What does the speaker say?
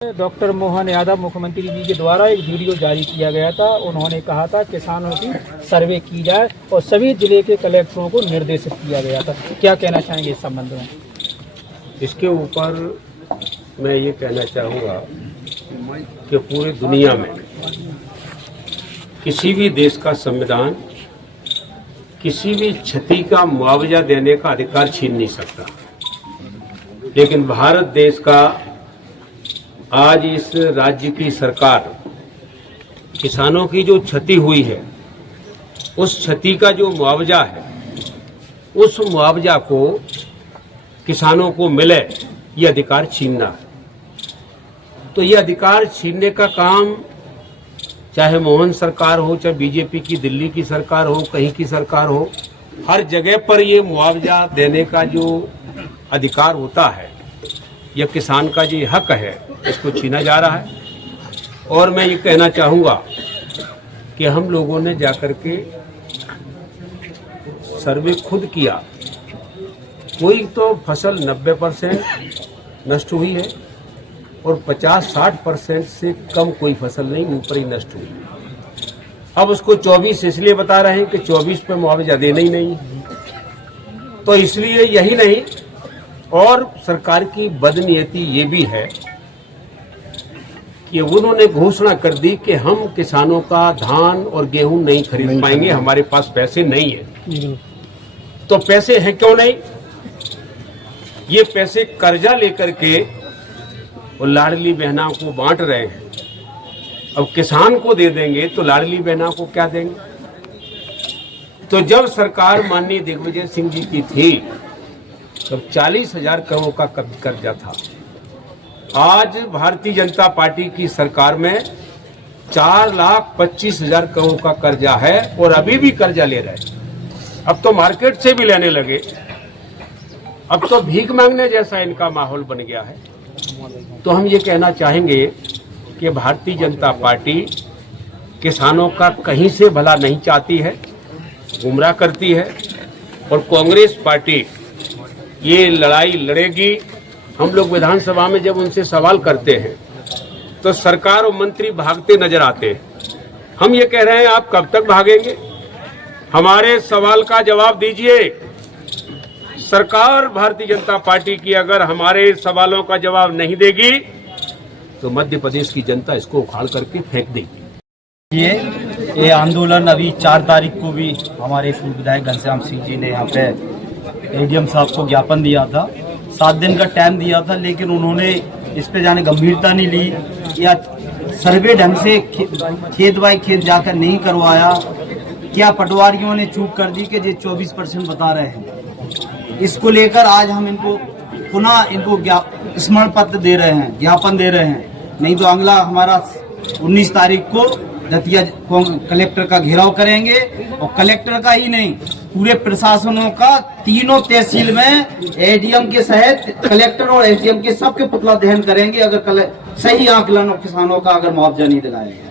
Doctor Mohan Yadav मुख्यमंत्री जी के द्वारा एक वीडियो जारी किया गया था। उन्होंने कहा था किसानों की सर्वे की जाए और सभी जिले के कलेक्टरों को निर्देशित किया गया था। क्या कहना चाहेंगे इस संबंध में? इसके ऊपर मैं ये कहना चाहूँगा कि पूरी दुनिया में किसी भी देश का संविधान किसी भी क्षति का मुआवजा देने का अधिकार छीन नहीं सकता, लेकिन भारत देश का आज इस राज्य की सरकार किसानों की जो क्षति हुई है उस क्षति का जो मुआवजा है उस मुआवजा को किसानों को मिले, ये अधिकार छीनना है। तो ये अधिकार छीनने का काम चाहे मोहन सरकार हो, चाहे बीजेपी की दिल्ली की सरकार हो, कहीं की सरकार हो, हर जगह पर ये मुआवजा देने का जो अधिकार होता है, यह किसान का जो हक है, इसको छीना जा रहा है। और मैं ये कहना चाहूँगा कि हम लोगों ने जाकर के सर्वे खुद किया, कोई तो फसल 90% नष्ट हुई है और 50-60% से कम कोई फसल नहीं, ऊपर ही नष्ट हुई। अब उसको 24 इसलिए बता रहे हैं कि 24 पे मुआवजा देना ही नहीं, तो इसलिए यही नहीं, और सरकार की बदनीयती ये भी है कि उन्होंने घोषणा कर दी कि हम किसानों का धान और गेहूं नहीं खरीद पाएंगे, हमारे पास पैसे नहीं है। तो पैसे हैं क्यों नहीं? ये पैसे कर्जा लेकर के और लाडली बहना को बांट रहे हैं। अब किसान को दे देंगे तो लाडली बहना को क्या देंगे? तो जब सरकार माननीय दिग्विजय सिंह जी की थी तब 40,000 करोड़ का कर्जा था। आज भारतीय जनता पार्टी की सरकार में 4,25,000 करोड़ का कर्जा है और अभी भी कर्जा ले रहे हैं। अब तो मार्केट से भी लेने लगे, अब तो भीख मांगने जैसा इनका माहौल बन गया है। तो हम ये कहना चाहेंगे कि भारतीय जनता पार्टी किसानों का कहीं से भला नहीं चाहती है, गुमराह करती है, और कांग्रेस पार्टी ये लड़ाई लड़ेगी। हम लोग विधानसभा में जब उनसे सवाल करते हैं तो सरकार और मंत्री भागते नजर आते हैं। हम ये कह रहे हैं, आप कब तक भागेंगे? हमारे सवाल का जवाब दीजिए। सरकार भारतीय जनता पार्टी की अगर हमारे सवालों का जवाब नहीं देगी तो मध्य प्रदेश की जनता इसको उखाड़ करके फेंक देगी। ये आंदोलन अभी 4 तारीख को भी हमारे पूर्व विधायक घनश्याम सिंह जी ने यहाँ पे एडीएम साहब को ज्ञापन दिया था, 7 दिन का टाइम दिया था, लेकिन उन्होंने इस पे जाने गंभीरता नहीं ली या सर्वे ढंग से खेत बाई खेत जाकर नहीं करवाया। क्या पटवारियों ने चूक कर दी कि ये 24% बता रहे हैं। इसको लेकर आज हम इनको पुनः स्मरण पत्र दे रहे हैं, ज्ञापन दे रहे हैं। नहीं तो अगला हमारा 19 तारीख को दतिया कलेक्टर का घेराव करेंगे, और कलेक्टर का ही नहीं पूरे प्रशासनों का तीनों तहसील में एडीएम के सहित कलेक्टर और एसडीएम के सबके पुतला दहन करेंगे अगर सही आकलन और किसानों का अगर मुआवजा नहीं दिलाया गया।